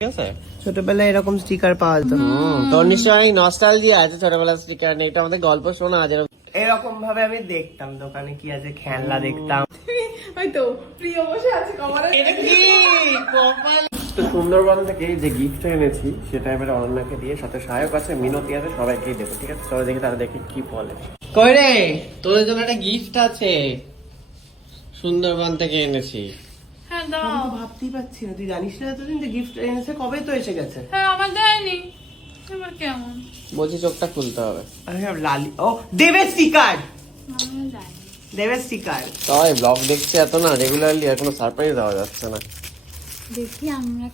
আছে? ছোটবেলায় এরকম স্টিকার পাওয়া যেত। হুম, তোর নিশ্চয়ই নস্টালজিয়া আছে ছোটবেলার স্টিকার নেই এটা আমাদের গল্প শোনা যেরকম এরকম ভাবে আমি দেখতাম দোকানে কি আছে খেলনা দেখতাম। হয়তো প্রিয় বসে আছে কমারে তো সুন্দরবন থেকে যে গিফট এনেছি সেটা এবারে অনন্যাকে দিয়ে সাথে সহায়ক আছে মিনতি আছে সবাইকেই দেবো ঠিক আছে? সবাই দেখে তারা দেখে কি বলে। কই রে? তোদের জন্য একটা গিফট আছে। সুন্দরবন থেকে এনেছি। হ্যাঁ আমি দাও তো ভাবতেই পারছি না তুই জানিস না এতদিন যে গিফট এনেছে কবে তো এসে গেছে? হ্যাঁ আমার দেয়নি। এবার কেমন? বলছি চোখটা খুলতে হবে। আমি লালি ও দেবের স্টিকার ব্লগ দেখছে এত না রেগুলারলি আর কোনো সারপ্রাইজ দেওয়া যাচ্ছে না। দেখি আমরা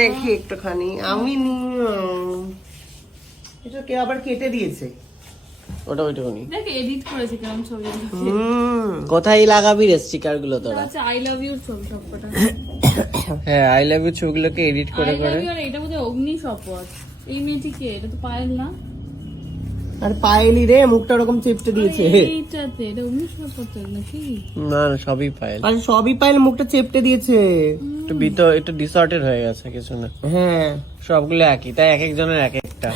দেখি একটুখানি আমি এটা কে আবার কেটে দিয়েছে? ওটা ওইটুকুনি দেখ এডিট করেছে কেমন ছবি হুম। কোথায় লাগাবি রে স্টিকারগুলো তোরা? আচ্ছা আই লাভ ইউর ছবি সবকটা। হ্যাঁ আই লাভ ইউ ছবিগুলোকে এডিট করে আই লাভ করে। ইউ আর এটা বোধহয় অগ্নি শপথ। এই মেয়েটি কে? এটা তো পায়েল না। আর পায়েলি রে মুখটা ওরকম চেপটে দিয়েছে। এইটাতে এটা অগ্নি শপথ নাকি? না না সবই পাইল আর সবই পায়েল মুখটা চেপটে দিয়েছে। একটু ভিতর একটু ডিসঅর্ডার হয়ে গেছে কিছু না। হ্যাঁ। সবগুলো একই তাই এক একজনের এক একটা।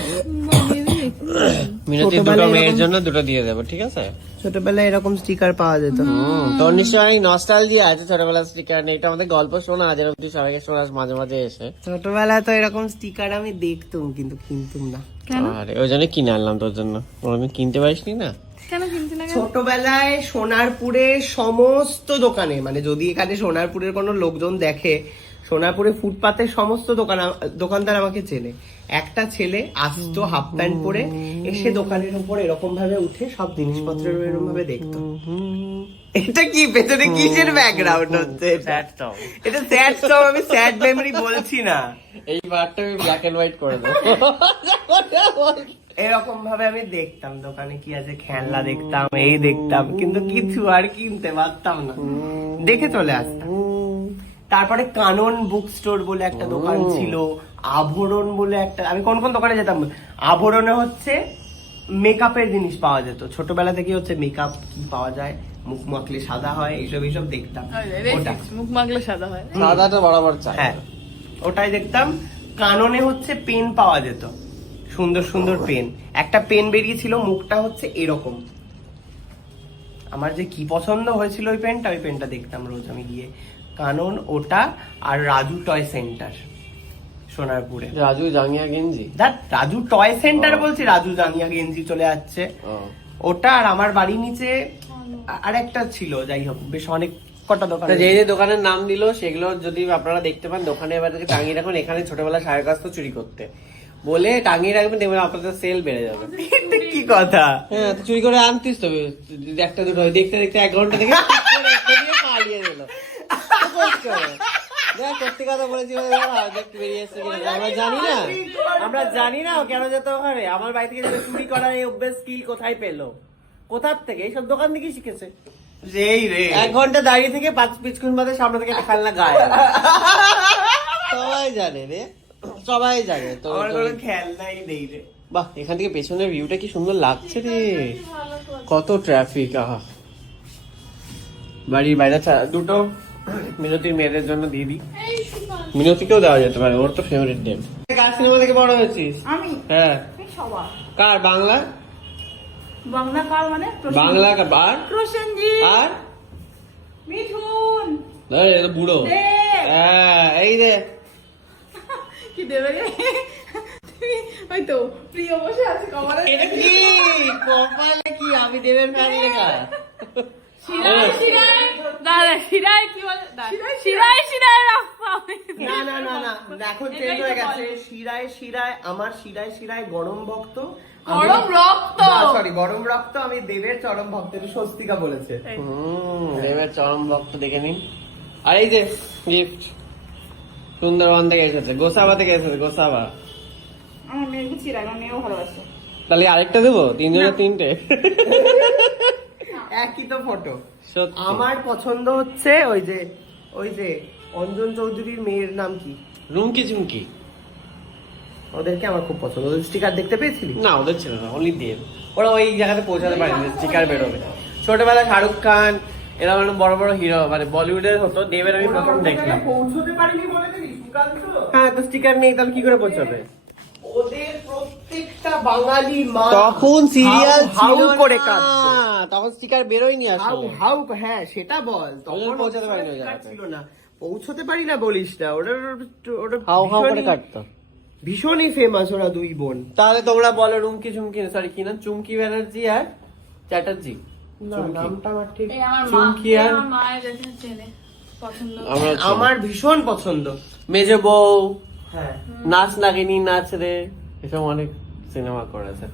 মিনতি দুটো ছোটবেলায় মেয়ের এরকম- জন্য দুটো দিয়ে দেবো ঠিক আছে? ছোটবেলায় এরকম স্টিকার পাওয়া যেত। হুম, তোর নিশ্চয়ই নস্টালজিয়া আছে ছোটবেলার স্টিকার নেই এটা আমাদের গল্প শোনা সবাইকে শোনাস মাঝে মাঝে এসে। ছোটবেলায় তো এরকম স্টিকার আমি দেখতুম কিন্তু কিনতুম না। আরে ওই জন্য কিনে আনলাম তোর জন্য। আমি কিনতে পারিসনি না? কেন কিনতে না কেন? ছোটবেলায় সোনারপুরে সমস্ত দোকানে মানে যদি এখানে সোনারপুরের কোনো লোকজন দেখে সোনারপুরে ফুটপাতে সমস্ত দোকান দোকানদার আমাকে চেনে। একটা ছেলে আসতো হাফ প্যান্ট পরে এসে দোকানের উপর এরকম ভাবে উঠে সব জিনিসপত্র এরকম ভাবে দেখতো। এটা কি পেছনে কিসের ব্যাকগ্রাউন্ড হচ্ছে এটা? এটা স্যাড সব আমি স্যাড মেমরি বলছি না। এই বারটা আমি ব্ল্যাক এন্ড হোয়াইট করে দেবো। এরকম ভাবে আমি দেখতাম দোকানে কি আছে খেলনা দেখতাম এই দেখতাম কিন্তু কিছু আর কিনতে পারতাম না। দেখে চলে আসতাম। তারপরে কানন বুক স্টোর বলে একটা দোকান ছিল আভরণ বলে একটা আমি কোন কোন দোকানে যেতাম? আভরণে হচ্ছে মেকআপের জিনিস পাওয়া যেত। ছোটবেলা থেকে হচ্ছে মেকআপ কি পাওয়া যায় মুখ মাখলে সাদা হয় এইসব এইসব দেখতাম। ওটা। মুখ মাগলে সাদা হয়। সাদাটা বরাবর চাই। হ্যাঁ ওটাই দেখতাম। কাননে হচ্ছে পেন পাওয়া যেত। সুন্দর সুন্দর পেন একটা পেন বেরিয়েছিল মুখটা হচ্ছে এরকম। আমার যে কি পছন্দ হয়েছিল ওই পেনটা ওই পেনটা দেখতাম রোজ আমি গিয়ে। কানন ওটা আর রাজু টয় সেন্টার সোনারপুরে। রাজু জাঙ্গিয়া গেঞ্জি? দেখ রাজু টয় সেন্টার বলছি রাজু জানিয়া গেঞ্জি চলে যাচ্ছে ওটা আর আমার বাড়ির নিচে আর একটা ছিল যাই হোক বেশ অনেক কটা দোকান তা যে যে দোকানের নাম দিল সেগুলো যদি আপনারা দেখতে পান দোকানে এবার টাঙিয়ে রাখুন এখানে ছোটবেলা সাহেব আসতো চুরি করতে। বলে টাঙিয়ে রাখবেন দেখবেন আপনাদের সেল বেড়ে যাবে। কি কথা? হ্যাঁ তো চুরি করে আনতিস তো একটা দুটো দেখতে দেখতে এক ঘণ্টা থেকে টুক করে একটা দিয়ে পালিয়ে দিল দেখ সত্যি কথা বলেছি। আমরা জানি না। আমরা জানি না কেন যেত ওখানে। আমার বাড়ি থেকে চুরি করার এই অভ্যেস স্কিল কোথায় পেল? কোথার থেকে? এইসব দোকান থেকেই শিখেছে। যেই রে। এক ঘণ্টা দাঁড়িয়ে থেকে পাঁচ পিছকুন বাদে সামনে থেকে একটা খেলনা গায়ে সবাই জানে রে। সবাই জানে তো। খেলনাই নেই রে। বাহ এখান থেকে পেছনের ভিউটা কি সুন্দর লাগছে রে। কত ট্রাফিক আহা। বাড়ির বাইরে দুটো মিনতির মেয়েদের জন্য দিয়ে দিই মিনতিকেও দেওয়া যেতে পারে ওর তো ফেভারিট নেম কার সিনেমা থেকে বড় হয়েছিস? আমি? হ্যাঁ। সবার। কার বাংলা? বাংলা কার মানে? বাংলা কার আর? প্রসেনজিৎ। আর? মিঠুন। ধর, এ তো বুড়ো হ্যাঁ এই রে কি দেবে রে? প্রিয় বসে আছে কমারে এটা কি? কপালে কি? আমি দেবের ফ্যান লেখা শিরায় শিরায় দাঁড়া শিরায় কি বলে শিরায় শিরায় রাস্তা না না না না এখন চেঞ্জ হয়ে গেছে। শিরায় শিরায় আমার শিরায় শিরায় গরম ভক্ত। গরম রক্ত। সরি গরম রক্ত আমি দেবের চরম ভক্ত এটা স্বস্তিকা বলেছে। হুম, দেবের চরম ভক্ত দেখে নিন। আর এই যে গিফট সুন্দরবন থেকে এসেছে গোসাবা থেকে এসেছে গোসাবা। আমার মেয়েকে চিরাই আমার মেয়েও ভালোবাসে। তাহলে আরেকটা দেবো? তিনজনের তিনটে? একই তো ফটো আমার পছন্দ হচ্ছে ওই যে ওই যে অঞ্জন চৌধুরীর মেয়ের নাম কি? রুমকি ঝুমকি। ওদেরকে আমার খুব পছন্দ। ওদের স্টিকার দেখতে পেয়েছিলি? না ওদের ছিল না অনলি দেব। ওরা ওই জায়গাতে পৌঁছাতে পারেনি স্টিকার বেরোবে। ছোটবেলায় শাহরুখ খান এরা মানে বড় বড় হিরো মানে বলিউডের হতো দেবের আমি প্রথম দেখলাম। পৌঁছতে পারিনি বলে হ্যাঁ তো স্টিকার নেই তাহলে কি করে পৌঁছাবে? ওদের প্রত্যেকটা বাঙালি মা তখন সিরিয়াল হাউ করে। কাঁদতো। তখন স্টিকার বেরোয়নি হাউ আসলে। হাউ হ্যাঁ সেটা বল। তখন পৌঁছাতে পারিনি ওই জায়গাতে। ছিল না। পৌঁছতে পারি না বলিস না ওটা ওটা হাউ হাউ করে কাটতো। ভীষণই ফেমাস ওরা দুই বোন। তাহলে তোমরা বলো রুমকি চুমকি সরি কি না? চুমকি ব্যানার্জি আর চ্যাটার্জি। চুমকি। আর- আমার আমরা আমার ভীষণ পছন্দ। মেজ বউ হ্যাঁ। নাচ নাগিনী নাচ রে এসব অনেক সিনেমা করেছে